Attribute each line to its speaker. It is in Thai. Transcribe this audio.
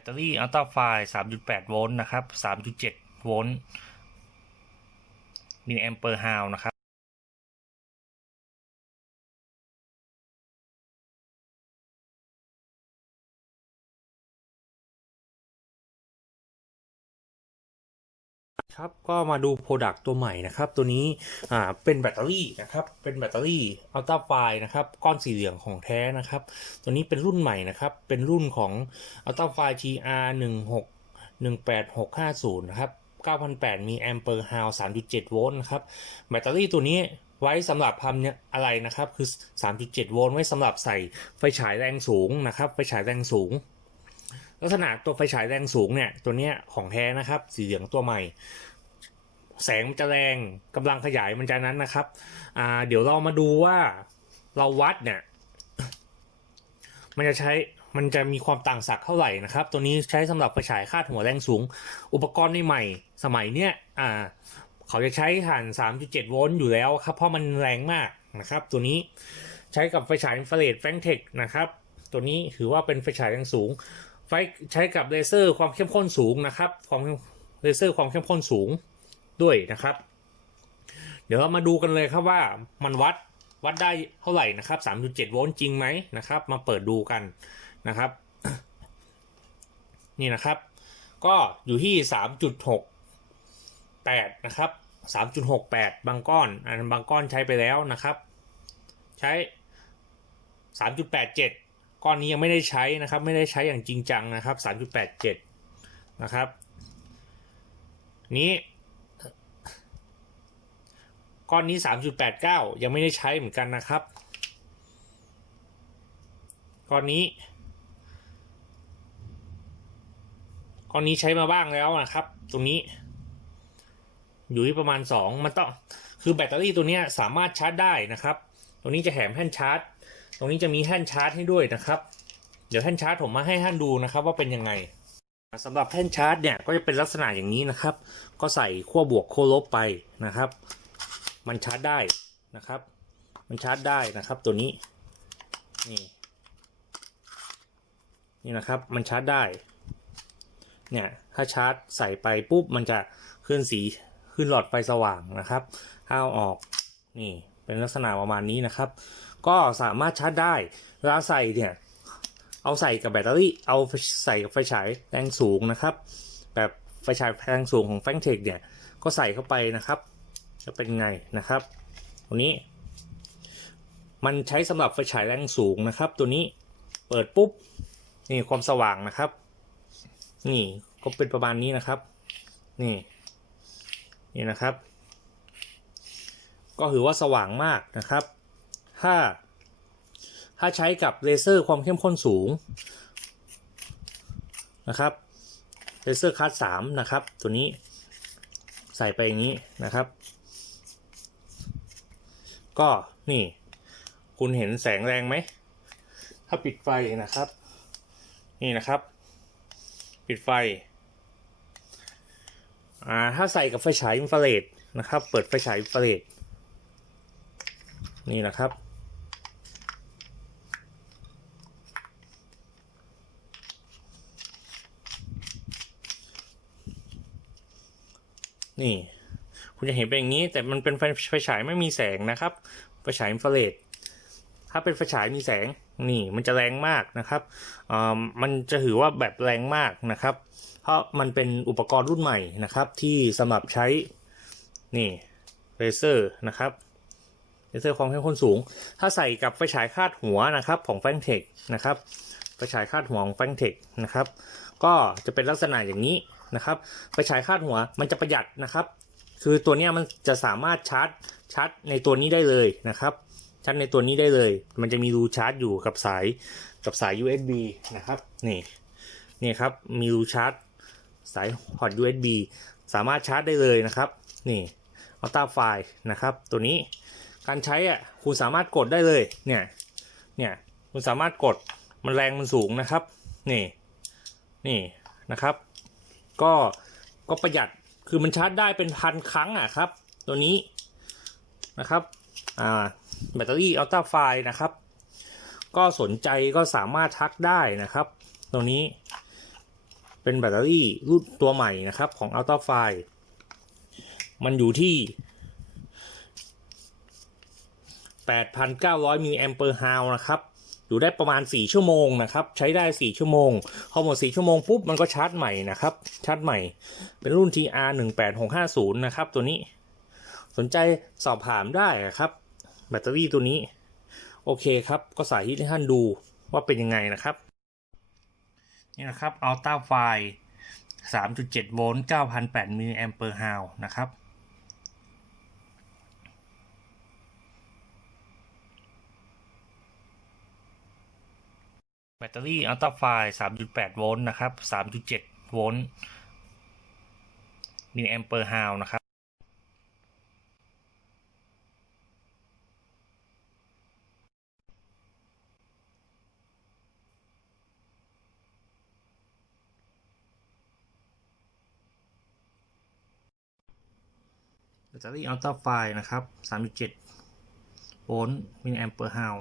Speaker 1: ตเตอรี่อัลตร้าไฟ3.8 โวลต์นะครับ 3.7 โวลต์มิลลิแอมเปอร์ฮาวนะครับ ครับก็มาดูโปรดักต์ตัวใหม่นะครับตัวนี้อ่าเป็นแบตเตอรี่นะครับเป็นแบตเตอรี่อัลตร้าไฟนะครับก้อนสีเหลืองของแท้นะครับ ตัวนี้เป็นรุ่นใหม่นะครับเป็นรุ่นของอัลตร้าไฟ GR 1 6 1 8 6 5 0นะครับ9,800มีแอมเปอร์ฮาว3.7 โวลต์นะครับแบตเตอรี่ตัวนี้ไว้สำหรับทำเนี่ยอะไรนะครับคือ 3.7 โวลต์ไว้สำหรับใส่ไฟฉายแรงสูงนะครับไฟฉายแรงสูง ลักษณะตัวไฟฉายแรงสูงเนี่ย ตัวเนี้ยของแท้นะครับ สีเหลืองตัวใหม่ แสงมันจะแรงกำลังขยายมันจะนั้นนะครับอ่าเดี๋ยวเรามาดูว่าเราวัดเนี่ย มันจะใช้มันจะมีความต่างศักย์เท่าไหร่นะครับ ตัวนี้ใช้สำหรับไฟฉายคาดหัวแรงสูง อุปกรณ์ใหม่สมัยเนี้ยอ่าเขาจะใช้ฐาน 3.7 โวลต์อยู่แล้วครับ เพราะมันแรงมากนะครับ ตัวนี้ใช้กับไฟฉายอินฟราเรดแฟงเทคนะครับ ตัวนี้ถือว่าเป็นไฟฉายแรงสูง ไฟใช้กับเลเซอร์ความเข้มข้นสูงนะครับ ความเลเซอร์ความเข้มข้นสูงด้วยนะครับ เดี๋ยวเรามาดูกันเลยครับว่ามันวัดวัดได้เท่าไหร่นะครับ 3.7 โวลต์จริงไหมนะครับ มาเปิดดูกันนะครับ นี่นะครับ ก็อยู่ที่ 3.68 นะครับ 3.68 บางก้อน อันบางก้อนใช้ไปแล้วนะครับ ใช้ 3.87 ก้อนนี้ยังไม่ได้ใช้นะครับ ไม่ได้ใช้อย่างจริงจังนะครับ3.87 นะครับ นี้ ก้อนนี้ 3.89 ยังไม่ได้ใช้เหมือนกันนะครับ ก้อนนี้ ก้อนนี้ใช้มาบ้างแล้วนะครับ ตรงนี้ อยู่ที่ประมาณ 2 มันต้อง คือแบตเตอรี่ตัวนี้สามารถชาร์จได้นะครับ ตรงนี้จะแถมแท่นชาร์จ ตรงนี้จะมีแท่นชาร์จให้ด้วยนะครับ เดี๋ยวแท่นชาร์จผมมาให้ท่านดูนะครับ ว่าเป็นยังไงสำหรับแท่นชาร์จเนี่ยก็จะเป็นลักษณะอย่างนี้นะครับ ก็ใส่ขั้วบวกขั้วลบไปนะครับ มันชาร์จได้นะครับ มันชาร์จได้นะครับตัวนี้นี่นี่นะครับ มันชาร์จได้ เนี่ยถ้าชาร์จใส่ไปปุ๊บมันจะขึ้นสีขึ้นหลอดไฟสว่างนะครับถ้าเอาออกนี่เป็นลักษณะประมาณนี้นะครับ ก็สามารถชาร์จได้เวลาใส่เนี่ย เอาใส่กับแบตเตอรี่ เอาใส่กับไฟฉายแรงสูงนะครับ แบบไฟฉายแรงสูงของแฟงเทคเนี่ย ก็ใส่เข้าไปนะครับ จะเป็นไงนะครับ ตัวนี้ มันใช้สำหรับไฟฉายแรงสูงนะครับ ตัวนี้เปิดปุ๊บนี่ความสว่างนะครับ นี่ก็เป็นประมาณนี้นะครับ นี่นี่นะครับ ก็ถือว่าสว่างมากนะครับ ถ้า ถ้าใช้กับเลเซอร์ความเข้มข้นสูงนะครับเลเซอร์คัสสามนะครับ ตัวนี้ใส่ไปอย่างนี้นะครับ ก็นี่ คุณเห็นแสงแรงไหม ถ้าปิดไฟนะครับ นี่นะครับ ปิดไฟอ่าถ้าใส่กับไฟฉายอินฟราเรดนะครับ เปิดไฟฉายอินฟราเรดนี่นะครับ นี่ คุณจะเห็นเป็นอย่างนี้ แต่มันเป็นไฟฉายไม่มีแสงนะครับ ไฟฉายอินฟราเรดถ้าเป็นไฟฉายมีแสงนี่มันจะแรงมากนะครับอ่ามันจะถือว่าแบบแรงมากนะครับ เพราะมันเป็นอุปกรณ์รุ่นใหม่นะครับ ที่สำหรับใช้นี่เลเซอร์นะครับเลเซอร์ความเข้มข้นสูง ถ้าใส่กับไฟฉายคาดหัวนะครับของแฟงเทคนะครับไฟฉายคาดหัวของแฟงเทคนะครับ ก็จะเป็นลักษณะอย่างนี้นะครับไฟฉายคาดหัวมันจะประหยัดนะครับ คือตัวนี้มันจะสามารถชาร์จชาร์จในตัวนี้ได้เลยนะครับชาร์จในตัวนี้ได้เลย มันจะมีรูชาร์จอยู่กับสายกับสาย USB นะครับนี่นี่ครับมีรูชาร์จสายพอร์ต USB สามารถชาร์จได้เลยนะครับนี่อัลต้าไฟนะครับ ตัวนี้การใช้อะคุณสามารถกดได้เลยเนี่ยเนี่ยคุณสามารถกดมันแรงมันสูงนะครับนี่ นี่นะครับ ก็ก็ประหยัดคือมันชาร์จได้เป็นพันครั้งอะครับ ตัวนี้นะครับอ่าแบตเตอรี่อัลต้าไฟนะครับ ก็สนใจก็สามารถทักได้นะครับตรงนี้เป็นแบตเตอรี่รุ่นตัวใหม่นะครับของ Ultra f i มันอยู่ที่ 8,900มิลลิแอมเปอร์ฮาวนะครับ อยู่ได้ประมาณ 4 ชั่วโมงนะครับ ใช้ได้ 4 ชั่วโมง พอหมด 4 ชั่วโมงปุ๊บ มันก็ชาร์จใหม่นะครับ ชาร์จใหม่ เป็นรุ่น TR 18650นะครับ ตัวนี้ สนใจสอบถามได้ครับ แบตเตอรี่ตัวนี้ โอเคครับ ก็สาธิตให้ท่านดูว่าเป็นยังไงนะครับ นี่นะครับ Ultra f i 3.7 โวลต์ 9,800มิลลิแอมเปอร์ฮาวนะครับ ตเตอรี่ Ultra f i 3.8โวลต์นะครับ3.7โวลต์มิลลิแอมเปอร์ฮาวนะครับ แบตเตอรี่ Ultra f i นะครับ 3.7 โวลต์มิลลิแอมเปอร์ฮาว